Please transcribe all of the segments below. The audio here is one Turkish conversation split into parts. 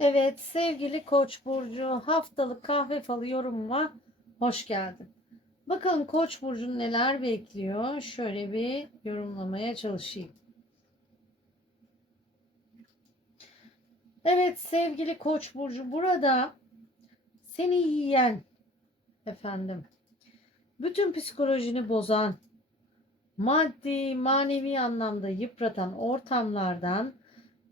Evet sevgili Koç burcu haftalık kahve falı yorumuma hoş geldin. Bakalım Koç burcunu neler bekliyor? Şöyle bir yorumlamaya çalışayım. Evet sevgili Koç burcu burada seni yiyen efendim bütün psikolojini bozan maddi manevi anlamda yıpratan ortamlardan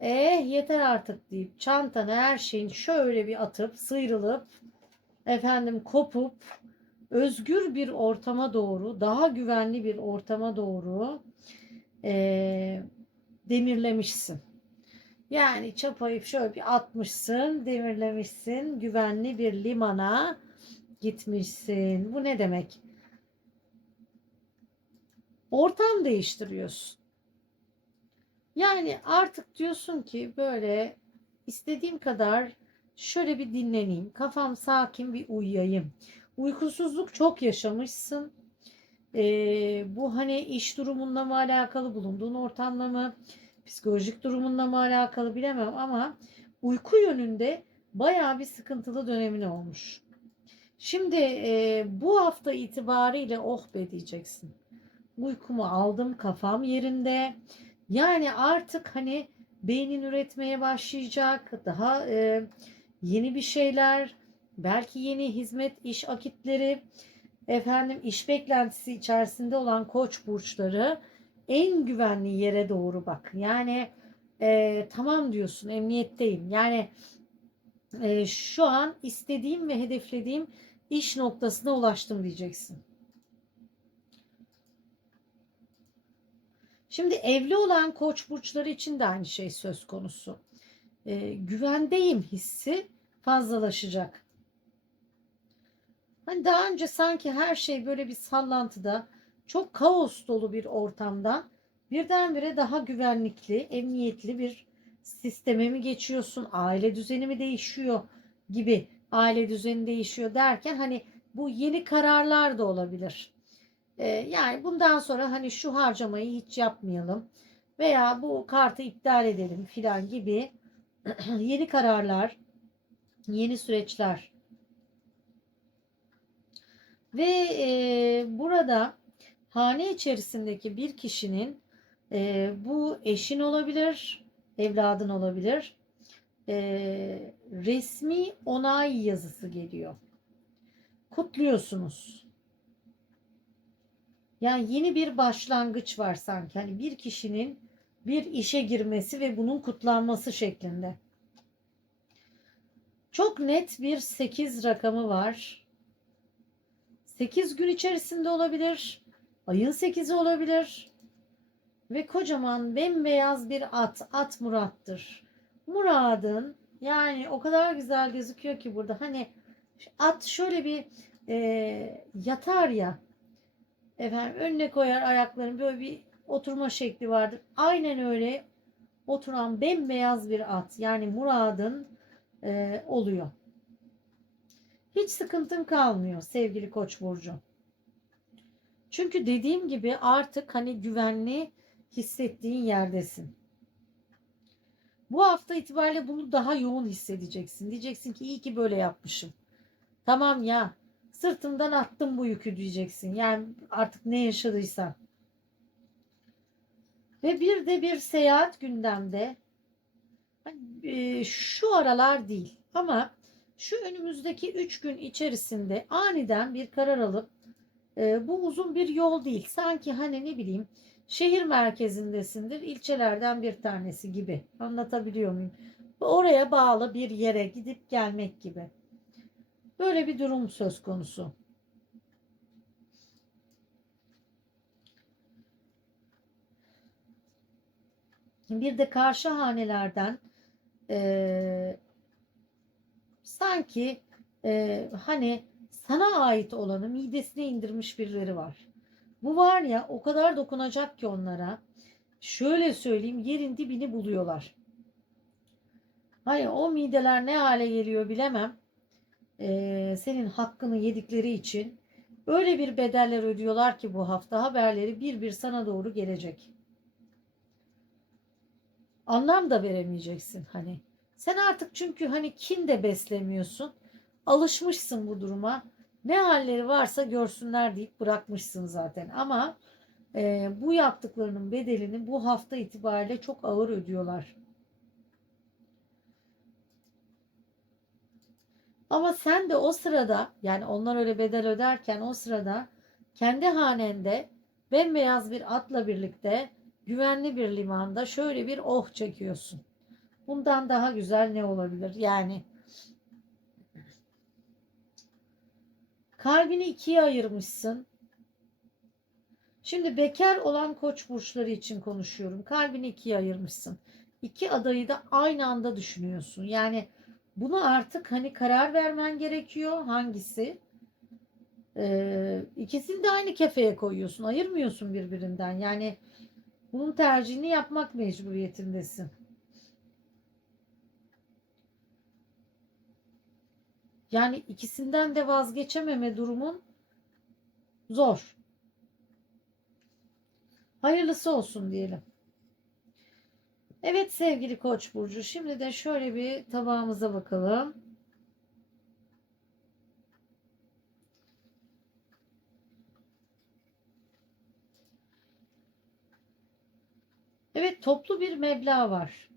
Eh yeter artık deyip çantanı her şeyin şöyle bir atıp sıyrılıp efendim kopup özgür bir ortama doğru daha güvenli bir ortama doğru eh, demirlemişsin. Yani çapayıp şöyle bir atmışsın, demirlemişsin, güvenli bir limana gitmişsin. Bu ne demek? Ortam değiştiriyorsun. Yani artık diyorsun ki böyle istediğim kadar şöyle bir dinleneyim. Kafam sakin bir uyuyayım. Uykusuzluk çok yaşamışsın. Ee, bu hani iş durumunla mı alakalı, bulunduğun ortamla mı, psikolojik durumunla mı alakalı bilemem ama uyku yönünde bayağı bir sıkıntılı dönemin olmuş. Şimdi e, bu hafta itibariyle oh be diyeceksin. Uykumu aldım, kafam yerinde. Yani artık hani beynin üretmeye başlayacak, daha e, yeni bir şeyler, belki yeni hizmet iş akitleri, efendim iş beklentisi içerisinde olan koç burçları en güvenli yere doğru bak. Yani e, tamam diyorsun emniyetteyim. Yani e, şu an istediğim ve hedeflediğim iş noktasına ulaştım diyeceksin. Şimdi evli olan koç burçları için de aynı şey söz konusu. E, güvendeyim hissi fazlalaşacak. Hani daha önce sanki her şey böyle bir sallantıda, çok kaos dolu bir ortamdan birdenbire daha güvenlikli, emniyetli bir sisteme mi geçiyorsun? Aile düzeni mi değişiyor gibi aile düzeni değişiyor derken hani bu yeni kararlar da olabilir. Ee, yani bundan sonra hani şu harcamayı hiç yapmayalım veya bu kartı iptal edelim filan gibi yeni kararlar, yeni süreçler. Ve e, burada hane içerisindeki bir kişinin e, bu eşin olabilir, evladın olabilir. E, resmi onay yazısı geliyor. Kutluyorsunuz. Yani yeni bir başlangıç var sanki. Hani bir kişinin bir işe girmesi ve bunun kutlanması şeklinde. Çok net bir 8 rakamı var. 8 gün içerisinde olabilir. Ayın 8'i olabilir. Ve kocaman bembeyaz bir at. At Murat'tır. Murad'ın yani o kadar güzel gözüküyor ki burada. Hani at şöyle bir e, yatar ya Efendim önüne koyar ayaklarını böyle bir oturma şekli vardır. Aynen öyle oturan bembeyaz bir at yani Murad'ın e, oluyor. Hiç sıkıntın kalmıyor sevgili Koç burcu. Çünkü dediğim gibi artık hani güvenli hissettiğin yerdesin. Bu hafta itibariyle bunu daha yoğun hissedeceksin. Diyeceksin ki iyi ki böyle yapmışım. Tamam ya Sırtımdan attım bu yükü diyeceksin. Yani artık ne yaşadıysan. Ve bir de bir seyahat gündemde. E, şu aralar değil ama şu önümüzdeki 3 gün içerisinde aniden bir karar alıp e, bu uzun bir yol değil. Sanki hani ne bileyim şehir merkezindesindir, ilçelerden bir tanesi gibi. Anlatabiliyor muyum? Oraya bağlı bir yere gidip gelmek gibi. Böyle bir durum söz konusu. Bir de karşı hanelerden e, sanki e, hani sana ait olanı midesine indirmiş birileri var. Bu var ya o kadar dokunacak ki onlara. Şöyle söyleyeyim yerin dibini buluyorlar. Hani o mideler ne hale geliyor bilemem e, senin hakkını yedikleri için öyle bir bedeller ödüyorlar ki bu hafta haberleri bir bir sana doğru gelecek. Anlam da veremeyeceksin hani. Sen artık çünkü hani kin de beslemiyorsun. Alışmışsın bu duruma. Ne halleri varsa görsünler deyip bırakmışsın zaten. Ama e, bu yaptıklarının bedelini bu hafta itibariyle çok ağır ödüyorlar. Ama sen de o sırada yani onlar öyle bedel öderken o sırada kendi hanende bembeyaz bir atla birlikte güvenli bir limanda şöyle bir oh çekiyorsun. Bundan daha güzel ne olabilir? Yani kalbini ikiye ayırmışsın. Şimdi bekar olan koç burçları için konuşuyorum. Kalbini ikiye ayırmışsın. İki adayı da aynı anda düşünüyorsun. Yani bunu artık hani karar vermen gerekiyor. Hangisi? Ee, ikisini de aynı kefeye koyuyorsun. Ayırmıyorsun birbirinden. Yani bunun tercihini yapmak mecburiyetindesin. Yani ikisinden de vazgeçememe durumun zor. Hayırlısı olsun diyelim. Evet sevgili Koç burcu, şimdi de şöyle bir tabağımıza bakalım. Evet toplu bir meblağ var.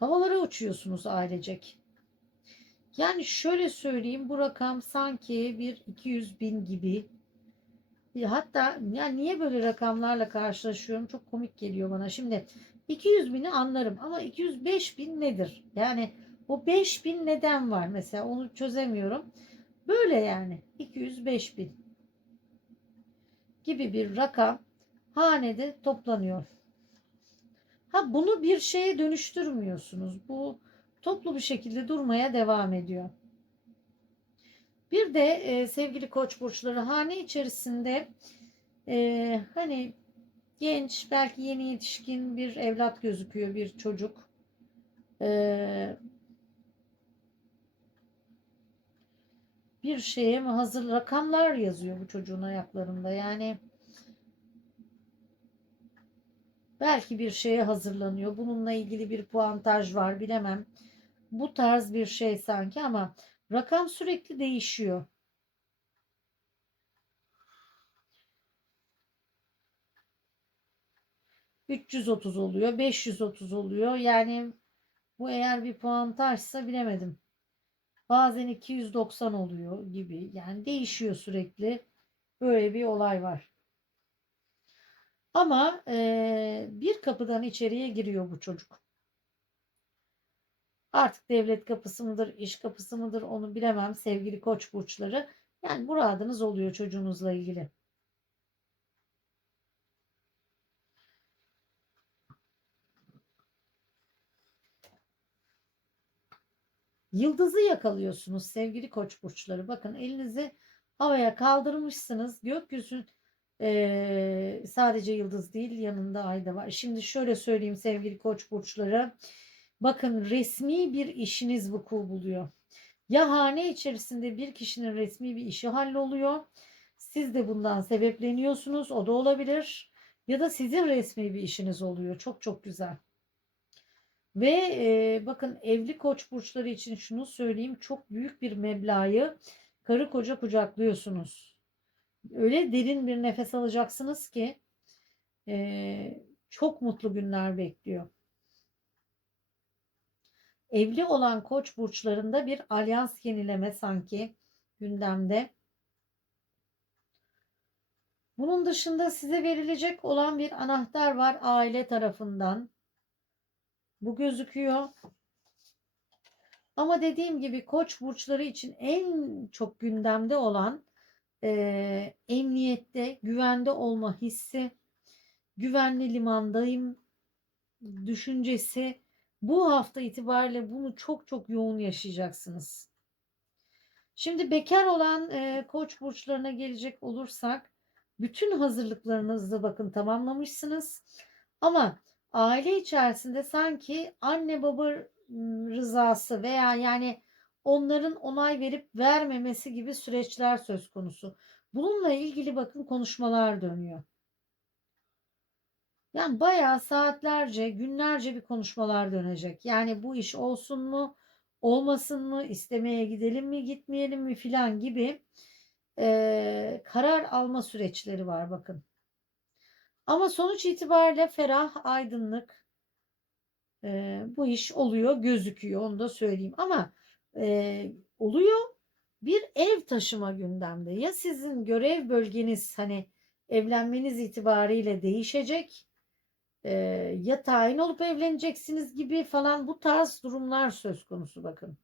Havalara uçuyorsunuz ailecek. Yani şöyle söyleyeyim bu rakam sanki bir 200 bin gibi. Hatta yani niye böyle rakamlarla karşılaşıyorum çok komik geliyor bana. Şimdi 200 bini anlarım ama 205 bin nedir? Yani o 5 bin neden var mesela onu çözemiyorum. Böyle yani 205 bin gibi bir rakam hanede toplanıyor. Ha bunu bir şeye dönüştürmüyorsunuz. Bu toplu bir şekilde durmaya devam ediyor. Bir de e, sevgili koç burçları hane içerisinde e, hani genç belki yeni yetişkin bir evlat gözüküyor bir çocuk. E, bir şeye mi hazır? Rakamlar yazıyor bu çocuğun ayaklarında. Yani belki bir şeye hazırlanıyor. Bununla ilgili bir puantaj var bilemem. Bu tarz bir şey sanki ama rakam sürekli değişiyor. ...330 oluyor, 530 oluyor. Yani bu eğer bir puantajsa bilemedim. Bazen 290 oluyor gibi. Yani değişiyor sürekli. Böyle bir olay var. Ama e, bir kapıdan içeriye giriyor bu çocuk. Artık devlet kapısı mıdır, iş kapısı mıdır onu bilemem sevgili koç burçları. Yani muradınız oluyor çocuğunuzla ilgili. Yıldızı yakalıyorsunuz sevgili koç burçları. Bakın elinizi havaya kaldırmışsınız. Gökyüzü e, sadece yıldız değil yanında ay da var. Şimdi şöyle söyleyeyim sevgili koç burçları. Bakın resmi bir işiniz vuku buluyor. Ya hane içerisinde bir kişinin resmi bir işi halloluyor. Siz de bundan sebepleniyorsunuz. O da olabilir. Ya da sizin resmi bir işiniz oluyor. Çok çok güzel. Ve e, bakın evli koç burçları için şunu söyleyeyim. Çok büyük bir meblağı karı koca kucaklıyorsunuz. Öyle derin bir nefes alacaksınız ki e, çok mutlu günler bekliyor. Evli olan koç burçlarında bir alyans yenileme sanki gündemde. Bunun dışında size verilecek olan bir anahtar var aile tarafından. Bu gözüküyor. Ama dediğim gibi koç burçları için en çok gündemde olan e, emniyette, güvende olma hissi, güvenli limandayım düşüncesi bu hafta itibariyle bunu çok çok yoğun yaşayacaksınız. Şimdi bekar olan e, koç burçlarına gelecek olursak bütün hazırlıklarınızı bakın tamamlamışsınız. Ama aile içerisinde sanki anne baba rızası veya yani onların onay verip vermemesi gibi süreçler söz konusu. Bununla ilgili bakın konuşmalar dönüyor. Yani bayağı saatlerce, günlerce bir konuşmalar dönecek. Yani bu iş olsun mu, olmasın mı, istemeye gidelim mi, gitmeyelim mi filan gibi eee, karar alma süreçleri var bakın. Ama sonuç itibariyle ferah, aydınlık eee, bu iş oluyor, gözüküyor onu da söyleyeyim. Ama eee, oluyor bir ev taşıma gündemde. Ya sizin görev bölgeniz hani evlenmeniz itibariyle değişecek e, ya tayin olup evleneceksiniz gibi falan bu tarz durumlar söz konusu bakın.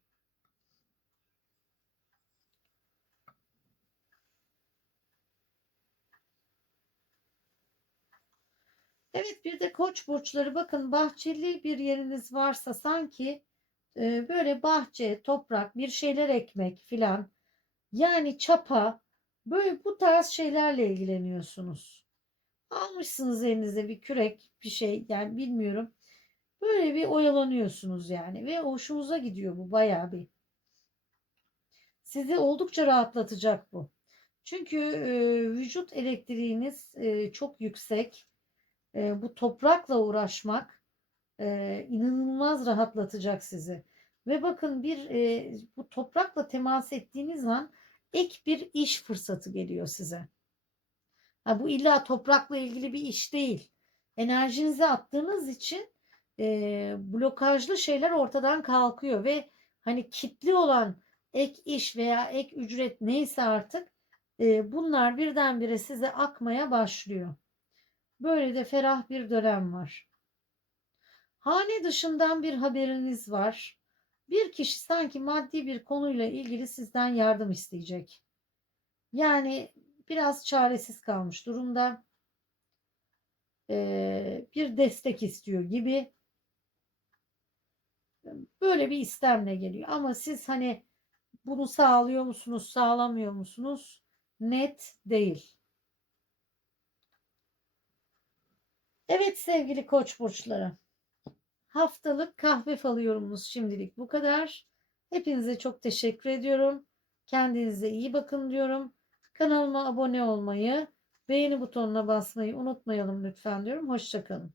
Evet bir de koç burçları bakın bahçeli bir yeriniz varsa sanki e, böyle bahçe, toprak, bir şeyler ekmek filan yani çapa böyle bu tarz şeylerle ilgileniyorsunuz. Almışsınız elinize bir kürek bir şey yani bilmiyorum. Böyle bir oyalanıyorsunuz yani ve hoşunuza gidiyor bu bayağı bir. Sizi oldukça rahatlatacak bu. Çünkü e, vücut elektriğiniz e, çok yüksek. E, bu toprakla uğraşmak e, inanılmaz rahatlatacak sizi. Ve bakın bir e, bu toprakla temas ettiğiniz an ek bir iş fırsatı geliyor size. Ha, bu illa toprakla ilgili bir iş değil. Enerjinizi attığınız için e, blokajlı şeyler ortadan kalkıyor ve hani kitli olan ek iş veya ek ücret neyse artık e, bunlar birdenbire size akmaya başlıyor. Böyle de ferah bir dönem var. Hane dışından bir haberiniz var. Bir kişi sanki maddi bir konuyla ilgili sizden yardım isteyecek. Yani biraz çaresiz kalmış durumda. Ee, bir destek istiyor gibi. Böyle bir istemle geliyor. Ama siz hani bunu sağlıyor musunuz, sağlamıyor musunuz? Net değil. Evet sevgili koç burçları. Haftalık kahve falı yorumunuz şimdilik bu kadar. Hepinize çok teşekkür ediyorum. Kendinize iyi bakın diyorum. Kanalıma abone olmayı, beğeni butonuna basmayı unutmayalım lütfen diyorum. Hoşçakalın.